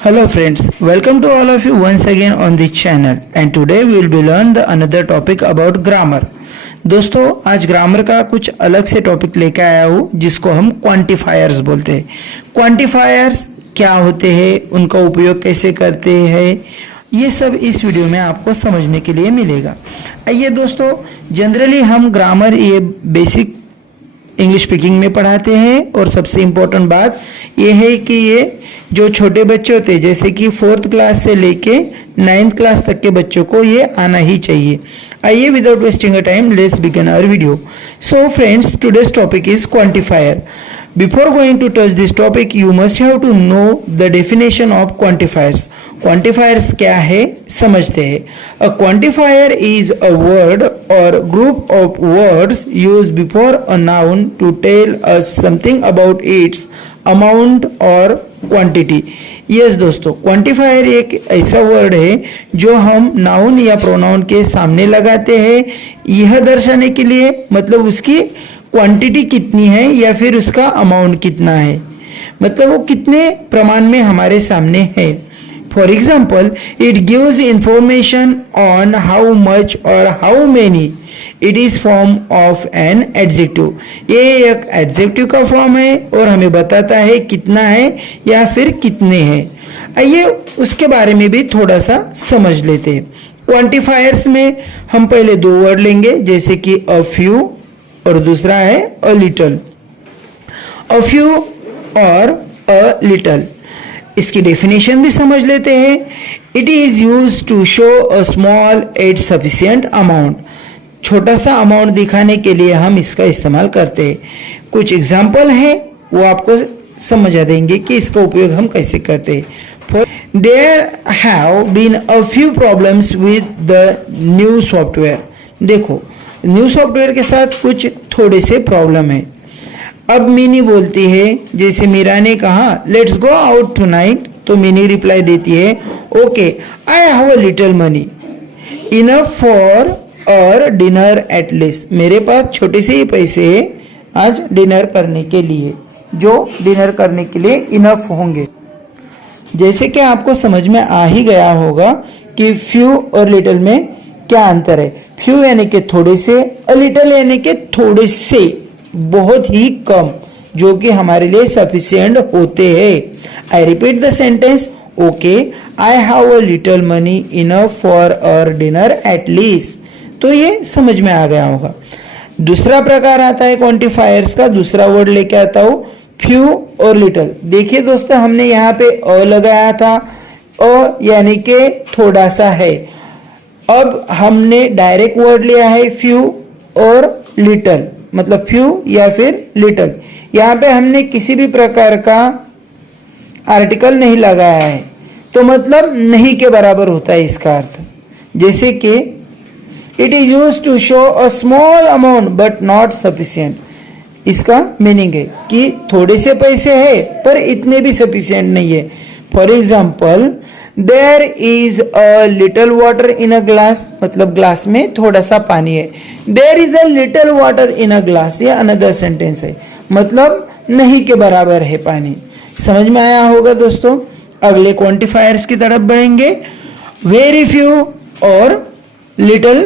Hello friends, welcome to all of you once again on this channel and today we will be learn the another topic about grammar। दोस्तों आज grammar का कुछ अलग से topic लेके आया हूँ जिसको हम क्वांटिफायर्स बोलते हैं। क्वांटिफायर्स क्या होते हैं, उनका उपयोग कैसे करते हैं, ये सब इस वीडियो में आपको समझने के लिए मिलेगा। आइए दोस्तों, जनरली हम ग्रामर ये बेसिक इंग्लिश स्पीकिंग में पढ़ाते हैं और सबसे इम्पोर्टेंट बात यह है कि ये जो छोटे बच्चे होते हैं जैसे कि 4th क्लास से लेके 9th क्लास तक के बच्चों को ये आना ही चाहिए। आइए without wasting a time let's begin our video. So friends, today's topic is quantifier. Before going to touch this topic, you must have to know the definition of quantifiers. Quantifiers क्या है समझते हैं। A quantifier is a word or group of words used before a noun to tell us something about its amount or quantity. Yes दोस्तों, quantifier एक ऐसा word है जो हम नाउन या प्रोनाउन के सामने लगाते हैं यह दर्शाने के लिए, मतलब उसकी क्वांटिटी कितनी है या फिर उसका अमाउंट कितना है, मतलब वो कितने प्रमाण में हमारे सामने है। For example, it gives information on how much और how many. It is form of an adjective. ये एक एडजेक्टिव का फॉर्म है और हमें बताता है कितना है या फिर कितने हैं। आइए उसके बारे में भी थोड़ा सा समझ लेते हैं। क्वांटिफायर्स में हम पहले दो वर्ड लेंगे जैसे कि अ फ्यू और दूसरा है अ लिटल। अ फ्यू और अ लिटल, इसकी डेफिनेशन भी समझ लेते हैं। It is used to show a small at sufficient amount. छोटा सा अमाउंट दिखाने के लिए हम इसका इस्तेमाल करते हैं। कुछ एग्जाम्पल है वो आपको समझा देंगे कि इसका उपयोग हम कैसे करते हैं। There have been a few problems with the new software. देखो, न्यू सॉफ्टवेयर के साथ कुछ थोड़े से प्रॉब्लम है। अब मिनी बोलती है, जैसे मीरा ने कहा लेट्स गो आउट टुनाइट, तो मिनी रिप्लाई देती है okay I have a little money enough for और डिनर एट लीस्ट। मेरे पास छोटे से ही पैसे हैं आज डिनर करने के लिए, जो डिनर करने के लिए इनफ होंगे। जैसे कि आपको समझ में आ ही गया होगा कि फ्यू और लिटिल में क्या अंतर है। फ्यू यानी कि थोड़े से, अ लिटिल यानी कि थोड़े से बहुत ही कम, जो कि हमारे लिए सफिशिएंट होते हैं। I repeat the sentence, okay I have a little money enough for our dinner at least. तो ये समझ में आ गया होगा। दूसरा प्रकार आता है क्वांटिफायर्स का, दूसरा वर्ड लेके आता हूं फ्यू और लिटिल। देखिए दोस्तों, हमने यहाँ पे अ लगाया था, अ यानी कि थोड़ा सा है। अब हमने डायरेक्ट वर्ड लिया है फ्यू और लिटिल, मतलब फ्यू या फिर लिटिल। यहाँ पे हमने किसी भी प्रकार का आर्टिकल नहीं लगाया है, तो मतलब नहीं के बराबर होता है इसका अर्थ। जैसे कि it is used to show a small amount but not sufficient. इसका मीनिंग है कि थोड़े से पैसे है पर इतने भी सफिशिएंट नहीं है। For example, there is a little water in a glass, मतलब ग्लास में थोड़ा सा पानी है। There is a little water in a glass, ये अनदर सेंटेंस है, मतलब नहीं के बराबर है पानी। समझ में आया होगा दोस्तों। अगले क्वांटिफायर्स की तरफ बढ़ेंगे। वेरी फ्यू और little,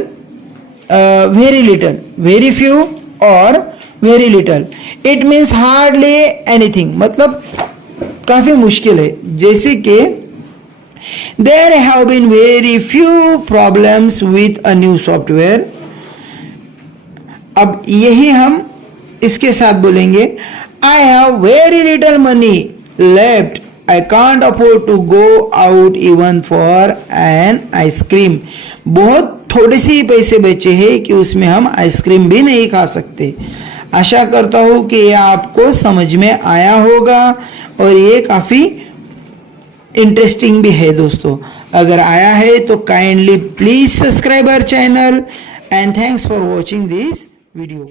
very little, very few और very little. It means hardly anything, मतलब काफी मुश्किल है। जैसे कि there have been very few problems with a new software। अब यही हम इसके साथ बोलेंगे I have very little money left, I can't afford to go out even for an ice cream। बहुत थोड़े से ही पैसे बचे हैं कि उसमें हम आइसक्रीम भी नहीं खा सकते। आशा करता हूं कि यह आपको समझ में आया होगा और ये काफी इंटरेस्टिंग भी है दोस्तों। अगर आया है तो kindly please subscribe our channel and thanks for watching this video.